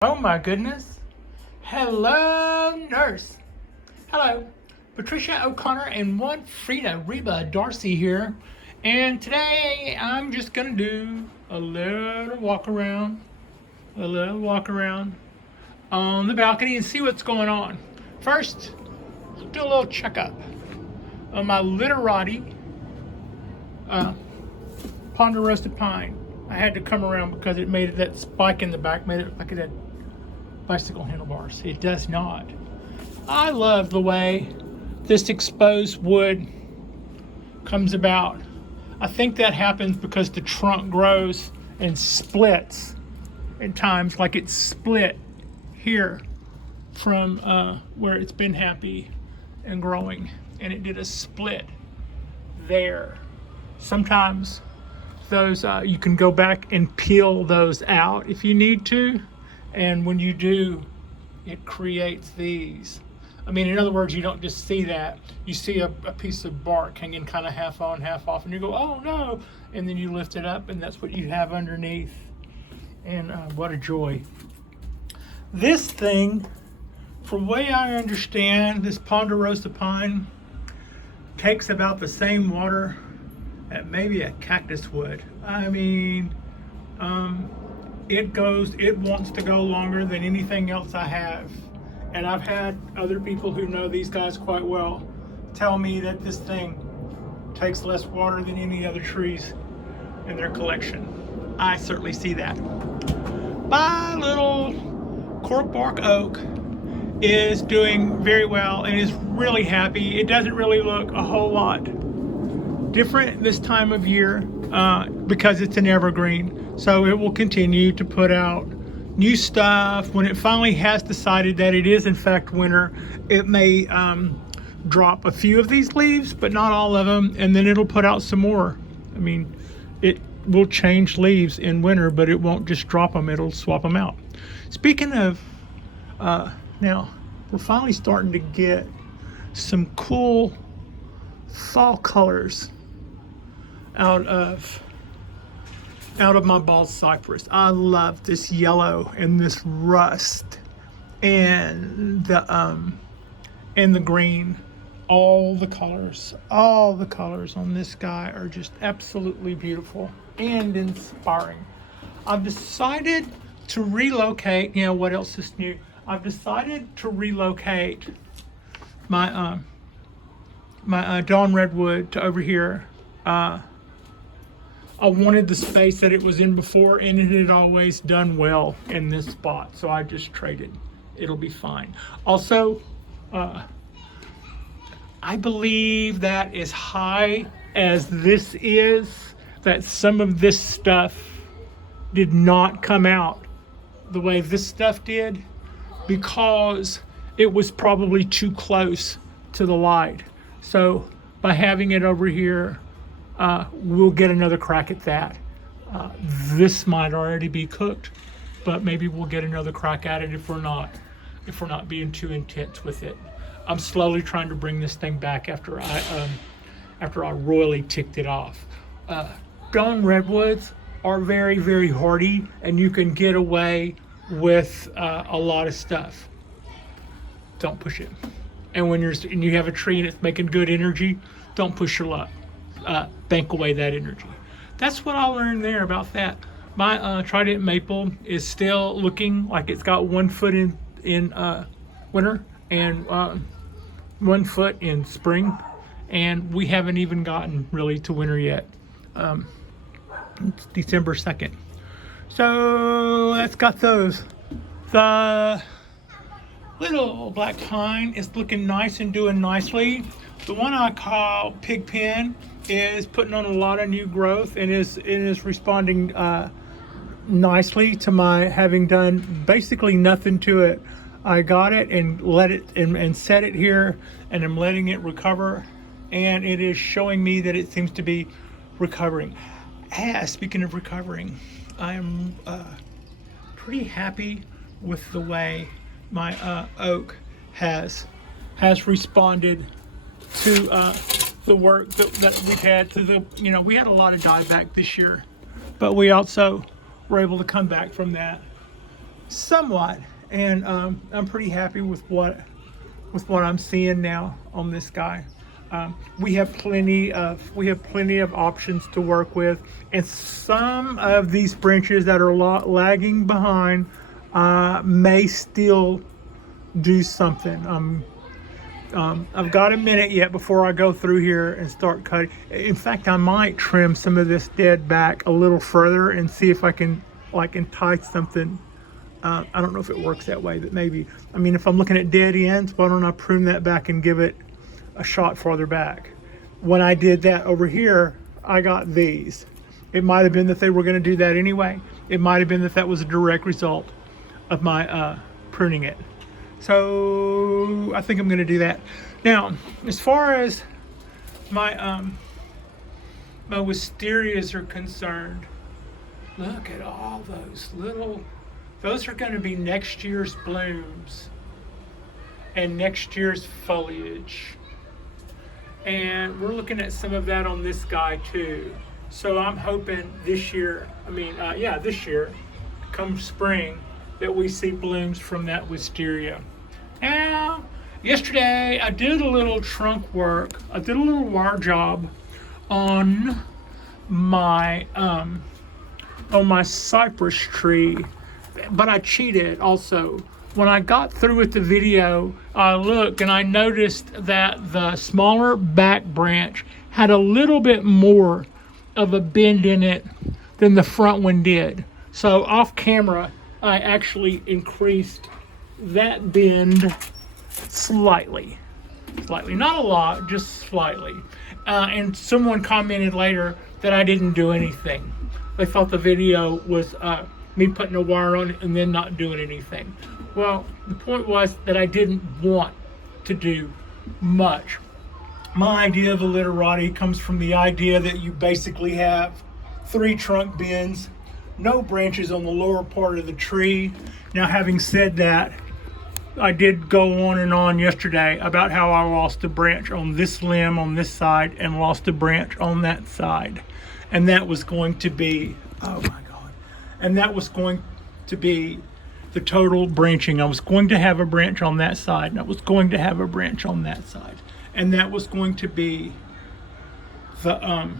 Oh my goodness. Hello, nurse. Hello, Patricia O'Connor and one Frida Reba Darcy here. And today I'm just gonna do a little walk around on the balcony and see what's going on. First, do a little checkup on my Literati Ponderosa Pine. I had to come around because it made that spike in the back, made it like it had bicycle handlebars. It does not. I love the way this exposed wood comes about. I think that happens because the trunk grows and splits at times, like it's split here from where it's been happy and growing, and it did a split there. Sometimes those you can go back and peel those out if you need to, and when you do, it creates these. I mean, in other words, you don't just see that. You see a piece of bark hanging kind of half on, half off, and you go, oh no, and then you lift it up, and that's what you have underneath. And what a joy. This thing, from the way I understand, this Ponderosa pine takes about the same water that maybe a cactus would. I mean, it wants to go longer than anything else I have. And I've had other people who know these guys quite well tell me that this thing takes less water than any other trees in their collection. I certainly see that. My little cork bark oak is doing very well and is really happy. It doesn't really look a whole lot different this time of year because it's an evergreen, so it will continue to put out new stuff. When it finally has decided that it is in fact winter, it may drop a few of these leaves, but not all of them, and then it'll put out some more. I mean, it will change leaves in winter, but it won't just drop them, it'll swap them out. Speaking of, now we're finally starting to get some cool fall colors out of my bald cypress. I love this yellow and this rust and the green. All the colors on this guy are just absolutely beautiful and inspiring. I've decided to relocate. You know what else is new? I've decided to relocate my my dawn redwood to over here. I wanted the space that it was in before, and it had always done well in this spot, so I just traded. It'll be fine. Also, I believe that as high as this is, that some of this stuff did not come out the way this stuff did because it was probably too close to the light. So by having it over here, we'll get another crack at that. This might already be cooked, but maybe we'll get another crack at it if we're not being too intense with it. I'm slowly trying to bring this thing back after I royally ticked it off. Dawn redwoods are very, very hardy, and you can get away with a lot of stuff. Don't push it. And when you have a tree and it's making good energy, don't push your luck. Bank away that energy. That's what I learned there about that. My trident maple is still looking like it's got 1 foot in winter and 1 foot in spring, and we haven't even gotten really to winter yet. It's December 2nd. So that's got those. The little black pine is looking nice and doing nicely. The one I call Pigpen is putting on a lot of new growth and is responding nicely to my having done basically nothing to it. I got it and let it and set it here, and I'm letting it recover, and it is showing me that it seems to be recovering. Speaking of recovering, I'm pretty happy with the way my oak has responded to the work that we've had. We had a lot of dieback this year, but we also were able to come back from that somewhat, and I'm pretty happy with what I'm seeing now on this guy. We have plenty of options to work with, and some of these branches that are lagging behind may still do something. I've got a minute yet before I go through here and start cutting. In fact, I might trim some of this dead back a little further and see if I can like entice something. I don't know if it works that way, but maybe. I mean, if I'm looking at dead ends, why don't I prune that back and give it a shot farther back? When I did that over here, I got these. It might have been that they were going to do that anyway. It might have been that that was a direct result of my pruning it. So I think I'm going to do that. Now, as far as my my wisterias are concerned, look at all those little. Those are going to be next year's blooms and next year's foliage. And we're looking at some of that on this guy too. So I'm hoping this year, this year, come spring, that we see blooms from that wisteria. Now, yesterday I did a little trunk work. I did a little wire job on my cypress tree, but I cheated also. When I got through with the video, I looked and I noticed that the smaller back branch had a little bit more of a bend in it than the front one did. So off camera, I actually increased that bend slightly, not a lot, just slightly. And someone commented later that I didn't do anything. They thought the video was me putting a wire on it and then not doing anything. Well, the point was that I didn't want to do much. My idea of a literati comes from the idea that you basically have 3 trunk bends, no branches on the lower part of the tree. Now, having said that, I did go on and on yesterday about how I lost a branch on this limb on this side and lost a branch on that side. And that was going to be, oh my God. And that was going to be the total branching. I was going to have a branch on that side, and I was going to have a branch on that side. And that was going to be the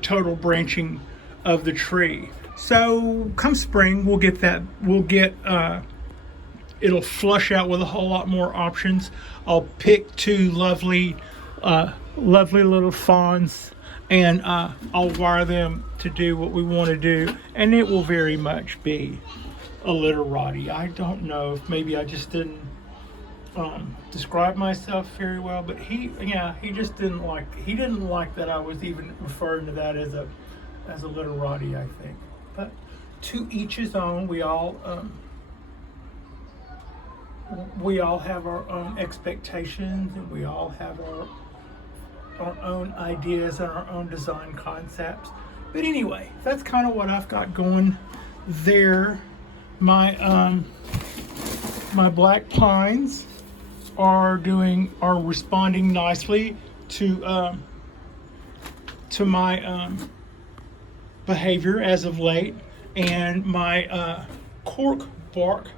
total branching of the tree. So come spring, we'll get it'll flush out with a whole lot more options. I'll pick 2 lovely little fawns, and I'll wire them to do what we want to do, and it will very much be a literati. I don't know if maybe I just didn't describe myself very well, but he just didn't like that I was even referring to that as a literati, I think. But to each his own. We all have our own expectations, and we all have our own ideas and our own design concepts. But anyway, that's kind of what I've got going there. My black pines are responding nicely to my behavior as of late, and my cork bark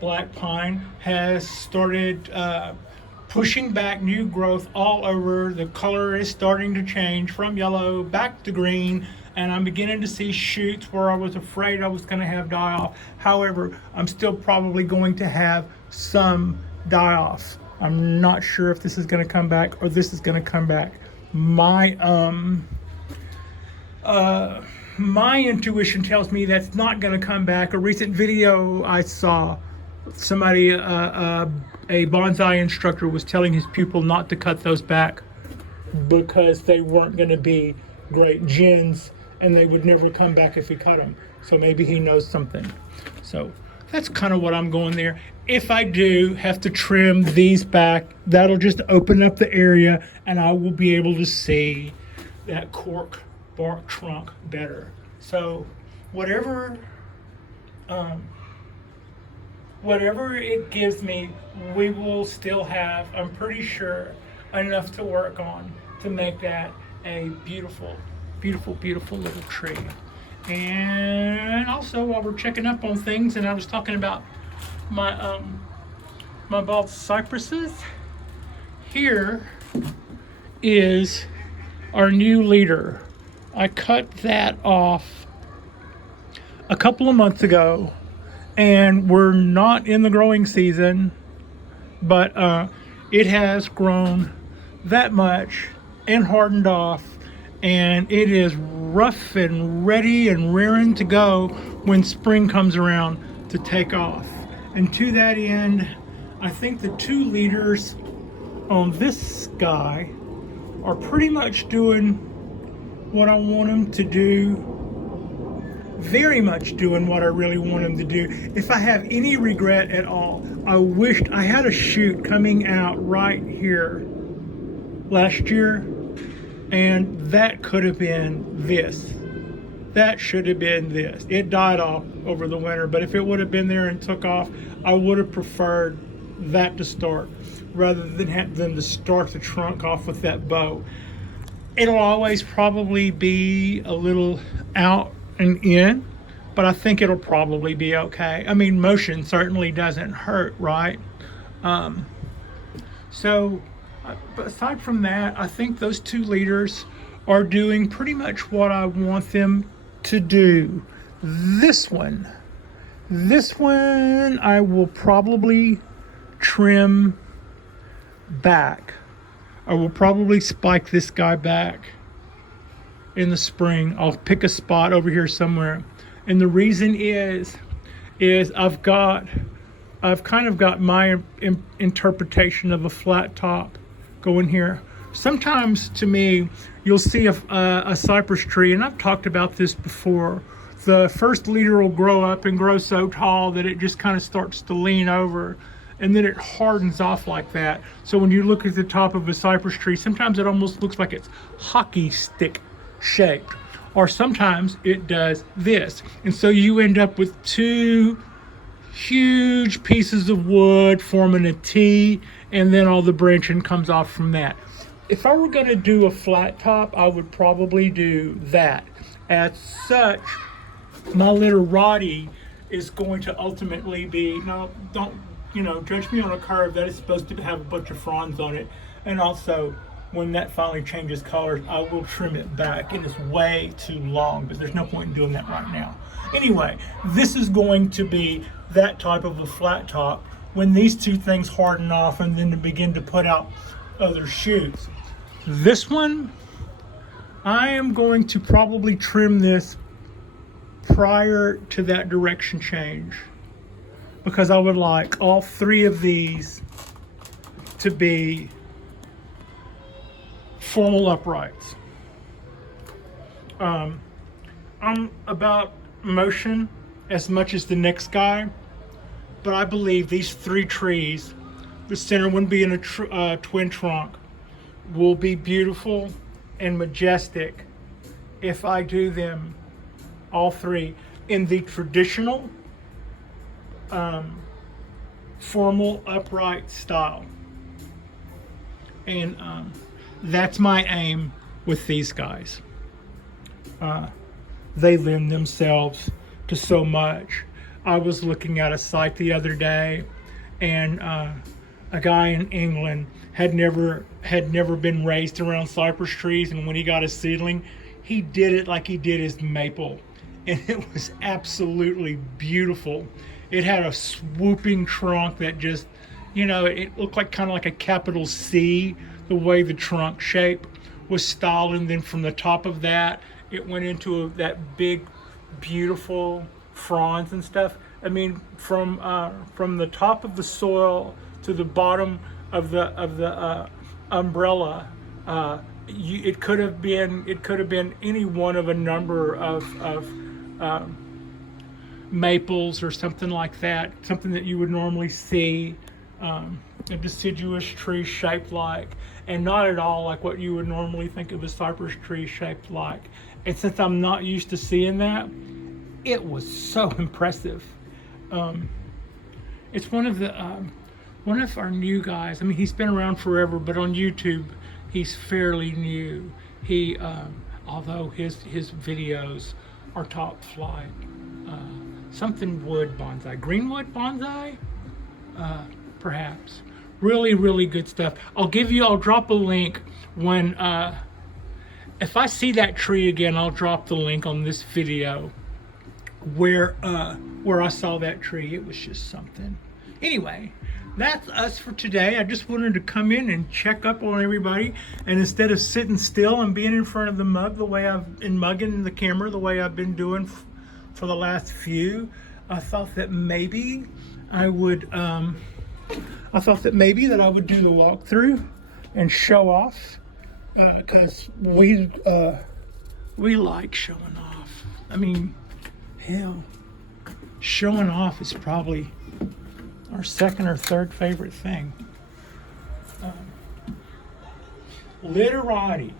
black pine has started pushing back new growth all over. The color is starting to change from yellow back to green, and I'm beginning to see shoots where I was afraid I was going to have die-off. However, I'm still probably going to have some die-offs. I'm not sure if this is going to come back or this is going to come back. My intuition tells me that's not going to come back. A recent video I saw, somebody, a bonsai instructor was telling his pupil not to cut those back because they weren't going to be great gens and they would never come back if he cut them. So maybe he knows something. So that's kind of what I'm going there. If I do have to trim these back, that'll just open up the area and I will be able to see that cork bark trunk better. So whatever it gives me, we will still have, I'm pretty sure, enough to work on to make that a beautiful, beautiful, beautiful little tree. And also, while we're checking up on things, and I was talking about my my bald cypresses, here is our new leader. I cut that off a couple of months ago, and we're not in the growing season, but it has grown that much and hardened off, and it is rough and ready and rearing to go when spring comes around to take off. And to that end, I think the 2 leaders on this guy are pretty much doing what I want them to do, very much doing what I really want them to do. If I have any regret at all, I wished I had a shoot coming out right here last year, and that could have been this. That should have been this. It died off over the winter, but if it would have been there and took off, I would have preferred that to start rather than have them to start the trunk off with that bow. It'll always probably be a little out and in, but I think it'll probably be okay. I mean, motion certainly doesn't hurt, right? So aside from that, I think those 2 leaders are doing pretty much what I want them to do. This one I will probably trim back. I will probably spike this guy back in the spring. I'll pick a spot over here somewhere. And the reason is I've kind of got my interpretation of a flat top going here. Sometimes to me, you'll see a cypress tree, and I've talked about this before. The first leader will grow up and grow so tall that it just kind of starts to lean over, and then it hardens off like that. So when you look at the top of a cypress tree, sometimes it almost looks like it's hockey stick shaped, or sometimes it does this. And so you end up with 2 huge pieces of wood forming a T, and then all the branching comes off from that. If I were going to do a flat top, I would probably do that. As such, MyLiterati is going to ultimately be, no, don't, judge me on a curve that is supposed to have a bunch of fronds on it. And also, when that finally changes colors, I will trim it back, and it's way too long, but there's no point in doing that right now. Anyway, this is going to be that type of a flat top when these 2 things harden off and then to begin to put out other shoots. This one, I am going to probably trim this prior to that direction change, because I would like all 3 of these to be formal uprights. I'm about motion as much as the next guy, but I believe these 3 trees, the center one being a twin trunk, will be beautiful and majestic if I do them all 3 in the traditional formal upright style. And that's my aim with these guys. They lend themselves to so much. I was looking at a site the other day, and a guy in England had never been raised around cypress trees, and when he got a seedling, he did it like he did his maple, and it was absolutely beautiful. It had a swooping trunk that just, it looked like kind of like a capital C, the way the trunk shape was styled, and then from the top of that, it went into that big, beautiful fronds and stuff. I mean, from the top of the soil to the bottom of the umbrella, it could have been any one of a number of maples or something like that, something that you would normally see a deciduous tree shaped like, and not at all like what you would normally think of a cypress tree shaped like. And since I'm not used to seeing that, it was so impressive. It's one of our new guys. I mean, he's been around forever, but on YouTube, he's fairly new. He, although his videos are top flight. Something wood bonsai, greenwood bonsai, perhaps. Really, really good stuff. I'll drop a link when, if I see that tree again, I'll drop the link on this video where I saw that tree. It was just something. Anyway, that's us for today. I just wanted to come in and check up on everybody, and instead of sitting still and being in front of the mug the way I've been mugging the camera the way I've been doing for the last few, I thought that maybe I would do the walkthrough and show off, because we like showing off. I mean, hell, showing off is probably our second or third favorite thing. Literati,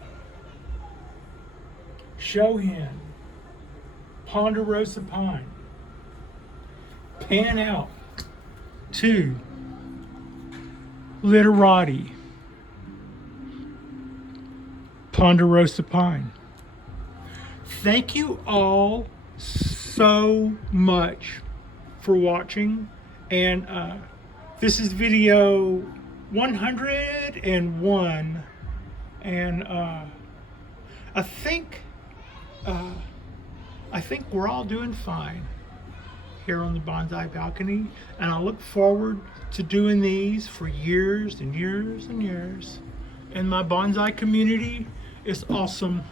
Shohin, Ponderosa Pine, pan out to Literati, Ponderosa Pine. Thank you all so much for watching, and this is video 101, and I think we're all doing fine here on the Bonsai Balcony, and I look forward to doing these for years and years and years. And my bonsai community is awesome.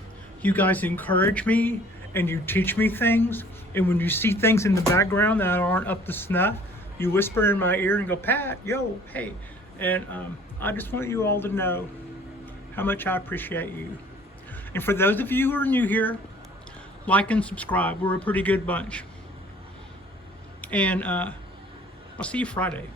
You guys encourage me and you teach me things, and when you see things in the background that aren't up to snuff, you whisper in my ear and go, Pat, yo, hey. And I just want you all to know how much I appreciate you. And for those of you who are new here, like and subscribe. We're a pretty good bunch. And I'll see you Friday.